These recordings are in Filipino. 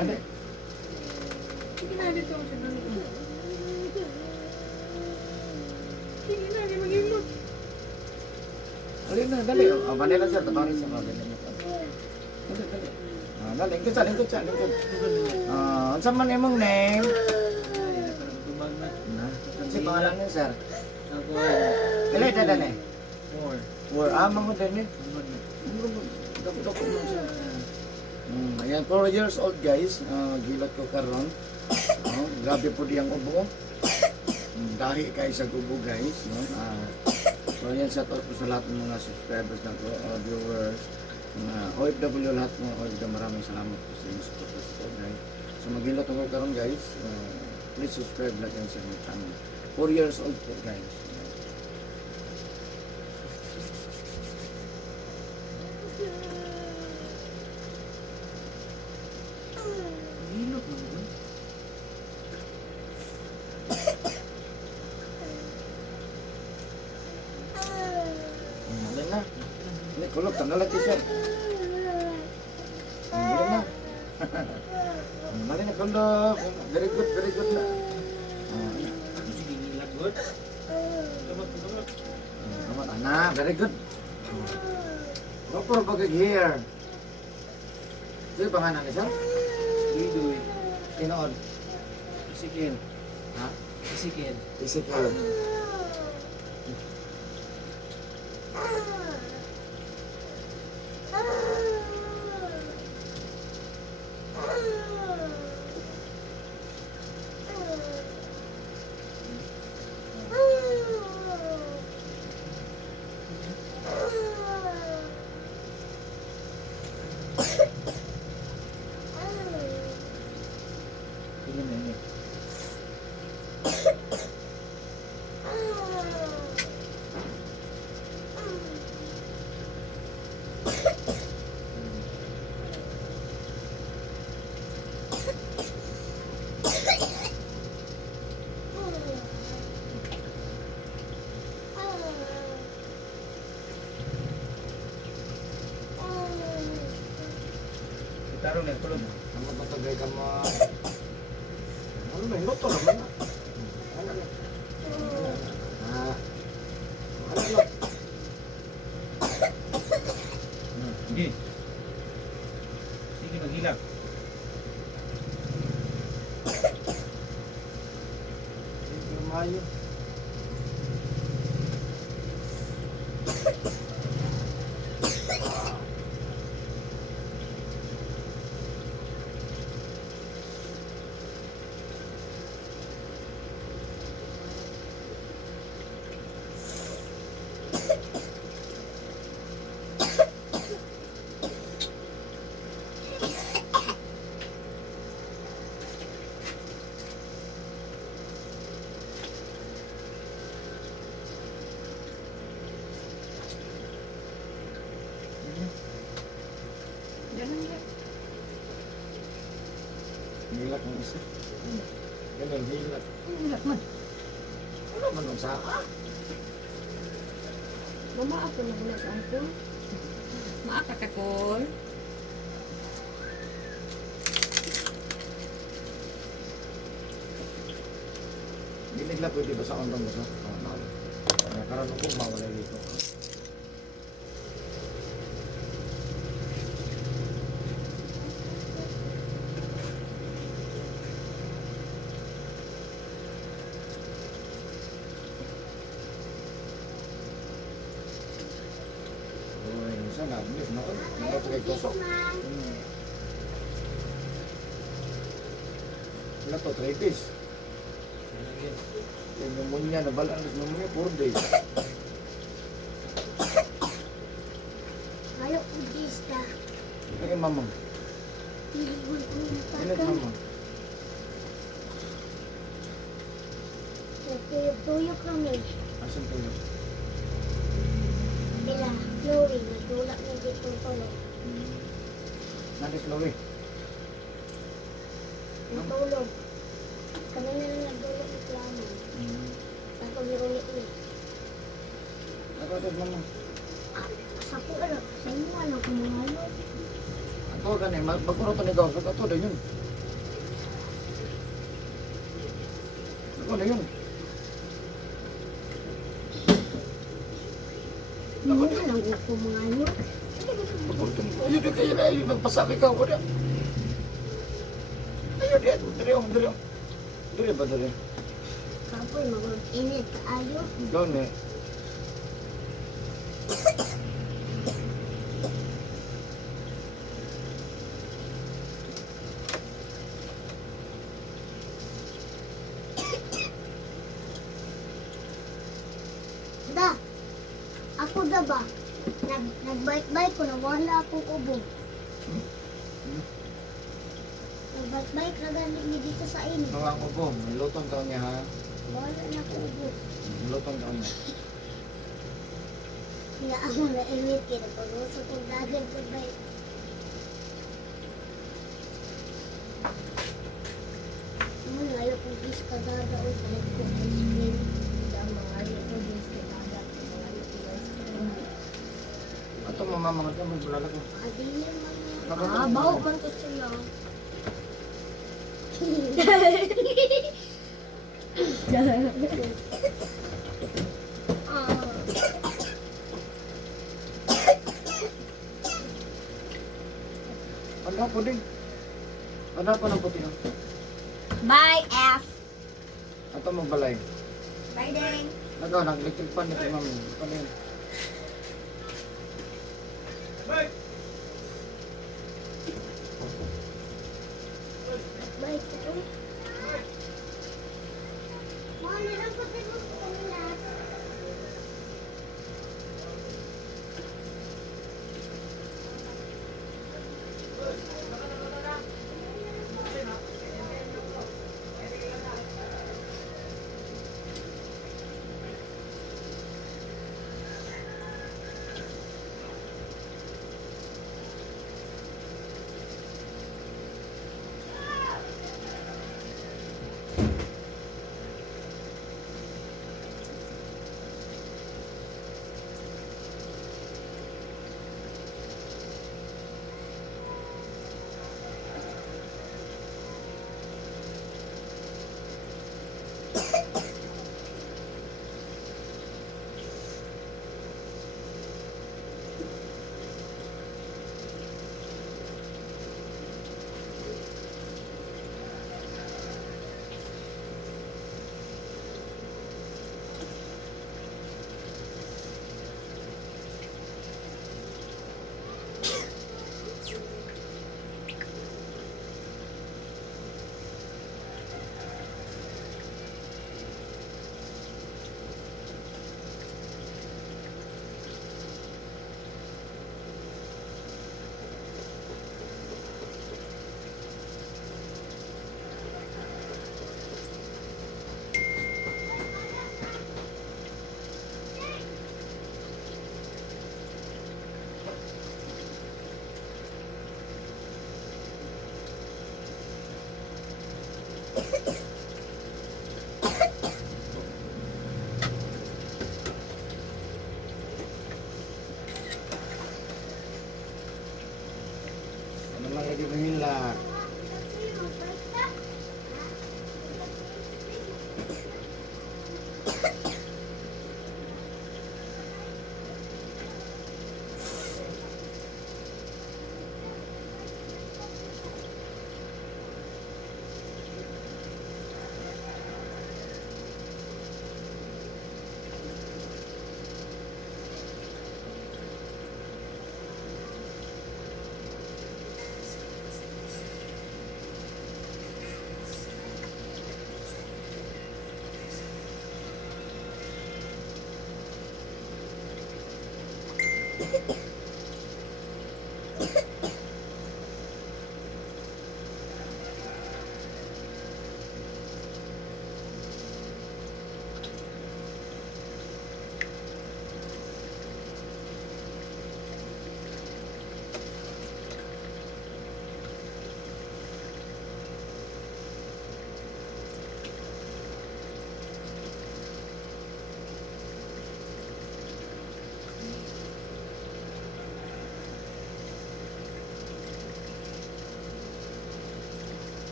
Dali. Sige na, dito ako siya. Sige na, di mag-imot. Dali na, dali. Manila sir, tabarin sa mga ganyan. Dali, dali. Dali, lingkod sa, lingkod sa, lingkod. Ang saan man imong name? Si pangalan niya sir? Dali, dali, dali. Mga dali. Dako-dako mo siya. Ayan, 4 years old guys. Gilat ko karon. Grabe po diyang ubo. Dahi kayo sa ubo guys. So yan sa lahat ng mga subscribers na viewers. Mga OFW lahat mga OFW. Maraming salamat po sa inyong support guys. So magilat ko karon guys. Please subscribe lang yan sa inyong channel. 4 years old po guys. Hilot mo ba? Dali na. Ini kulog, tanda lagi sir. Dali na. Dali na kulog. Very good na. Sige, nilagot. Kamot. Kamat anak, very good. No por bagay here. Sino pangalan ni sir? Lidoy. Tinood. Isikil. Ha? Isikil. Ezekiel. Tingnan mo yun. Tarong na, tulog. Ano ba tagay ka mo? Ano ba? Hindi to naman na. Ano na? Ano na? Sige. Sige, maghilap. Mayo. Hilak ng isa. Ganun, hilak. Hilap man. Ano man ang saan? Mama, ako na bulat ako. Maakakakol. Hindi nila pwede ba sa ondong mo sa? Nakaroon ko mawala dito. Isa na, bilis na ko. Nandito kay tusok. Wala to, 3 days. Yung pneumonia, nabalaan ng pneumonia, 4 days. Ayaw ko dista. Ay, mamam. Hindi ko Init, mamam. Tuyok kami. Asan po yun? Bila, Chloe, nagdulak na dito tulo. Nandis Chloe. Natulog. Kami na lang nagdulak ng plano. Ako niulit ni. Ako ito, mamam. Sa ko, ano, sa inyo, ano, kumahalo. Ato, gani, magpuro to ni Gauss. Ato, din yun. Ano na yun? Hindi na lang ako mga ano. Ayun di kaya na, ayun, nagpasakit ka ako na. Ayun di, dali oh, dali oh. Dali ba, dali? Kapoy, mag-init kaayo. Doon eh. Da, ako da ba? Nagbike-bike ko, nawala akong ubo. Nagbike-bike na galing ni dito sa inyo. Mga ubong, lutong taon niya ha. Wala na akong ubo. Lutong taon niya. Kaya ako na-init kaya nagpag-usap kong dagan sa bike. Naman ngayon kong diskadada o sa ko ice cream. Kaya mga ngayon ko diskadada. Mga ngayon ko ice cream. Ato mama mga ito, may bulala ko. Adi yung mga... Nakakatawa. baho man to sila. Ah. Ano po din? Ano po ng puti oh? Bye, F. Ato magbalay. Bye, Deng. Nagaw, nag-electric pan ito mami. Ano yun? Bye, Deng. Mana lang po sa mga Ano lang lagi mahila?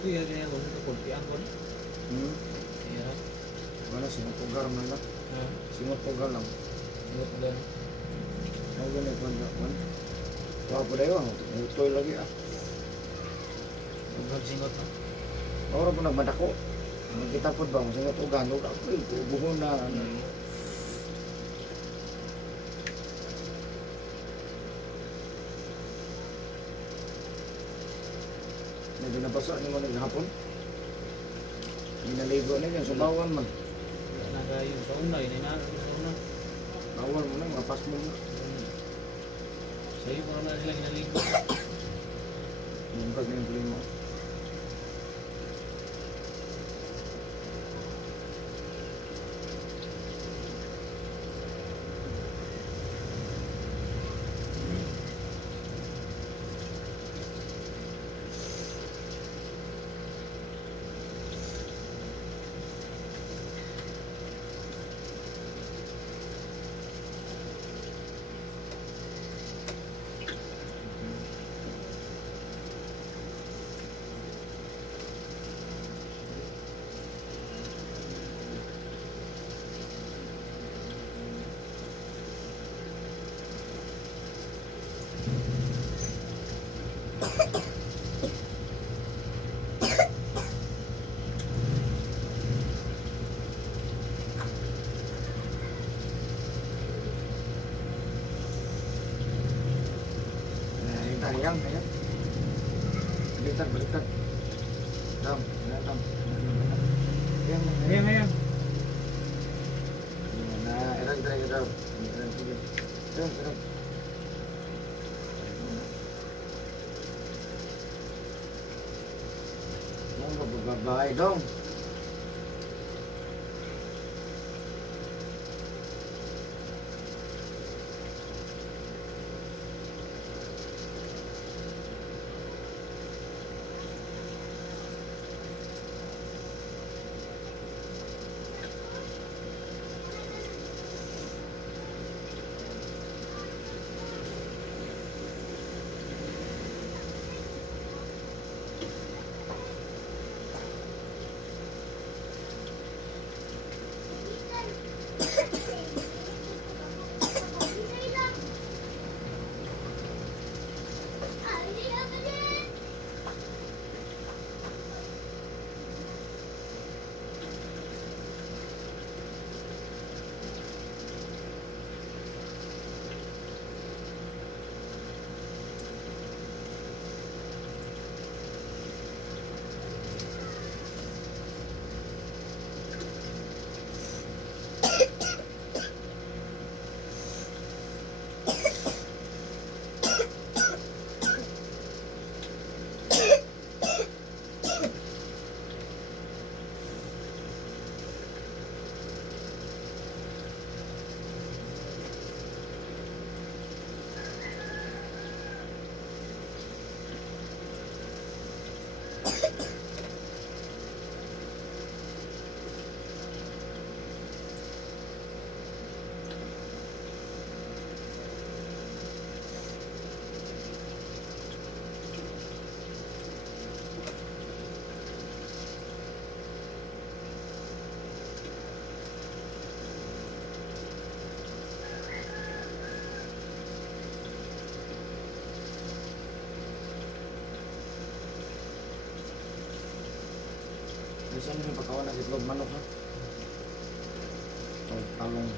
Ito yung ganyan ko sa kulti ang kon. Hmm. Iya. Ano, sinutugar man lang. Ha. Sinutugar lang. Buat gan. Ano ganit man man. Wala po dayo. Ito lagi ah. Bukan singot na. Ora po nagmadako. Kita po ba, sinutugan. Ura po, buhon na. Ano. Medyo nabasa ni mo naghapon. Ginaligo na yan, subawan man. Nagayon sa una ini na sa una. Bawal mo na, mapas mo na. Sa'yo pa na sila ginaligo. Yung pag yung primo. Ayan, ayan. Baliktad, baliktad. Dam, ayan, dam. Ayan, Ayan, ayan. Na, erang, erang, erang. Erang, sige. Erang, erang. Mga babae dong. Bisa nyo pagkawan ng itlog manok ha? O talong.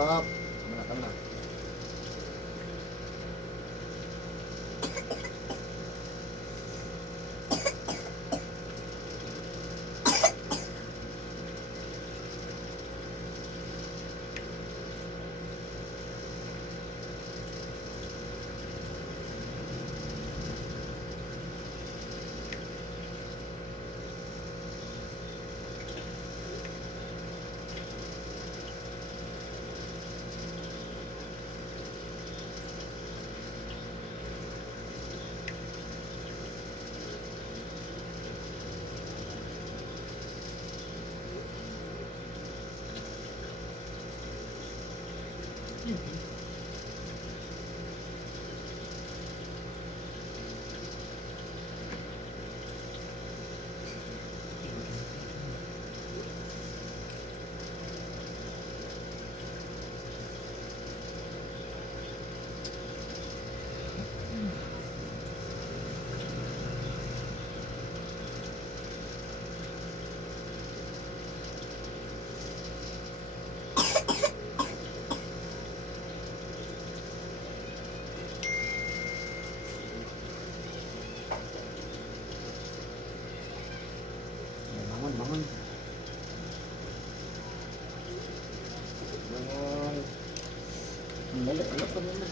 Up. Tama na. Bangun, bangun. Bangun. Lala pa naman.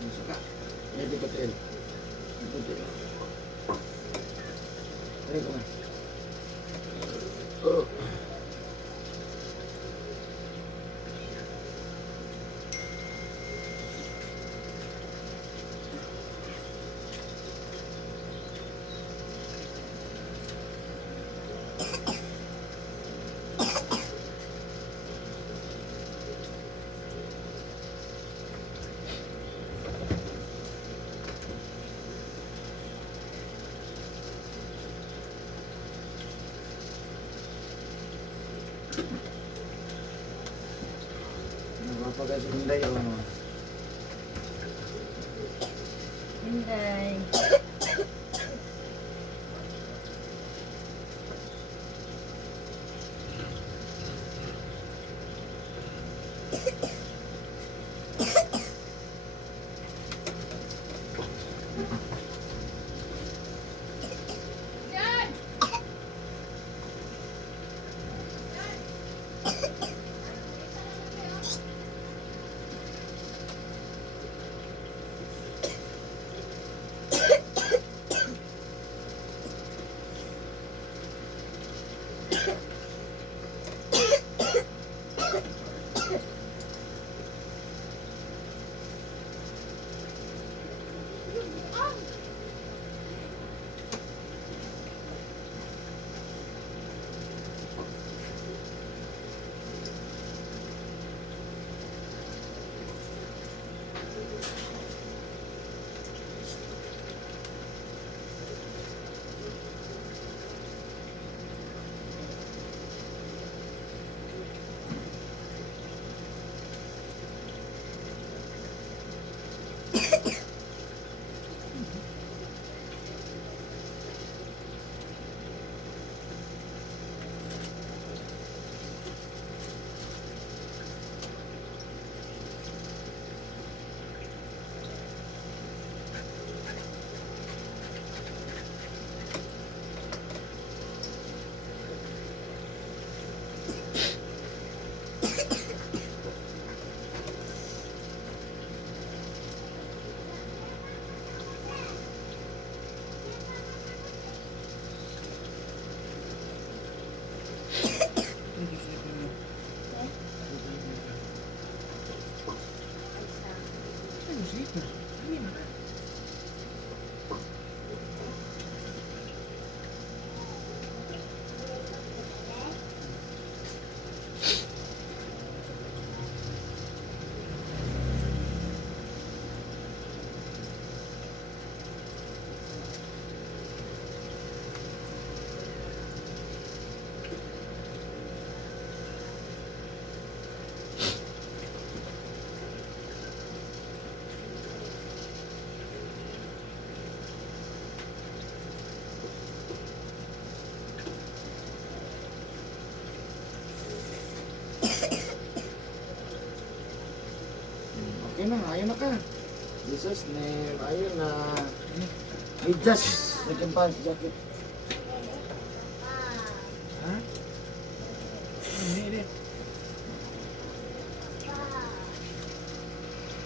Masuk ka. Jadi betul. Betul. Ini kemana? Oh. Apa guys, Hyundai o ano? Hinday. ayun na ka. Jesus name, ayun na. He just, second pants, jacket.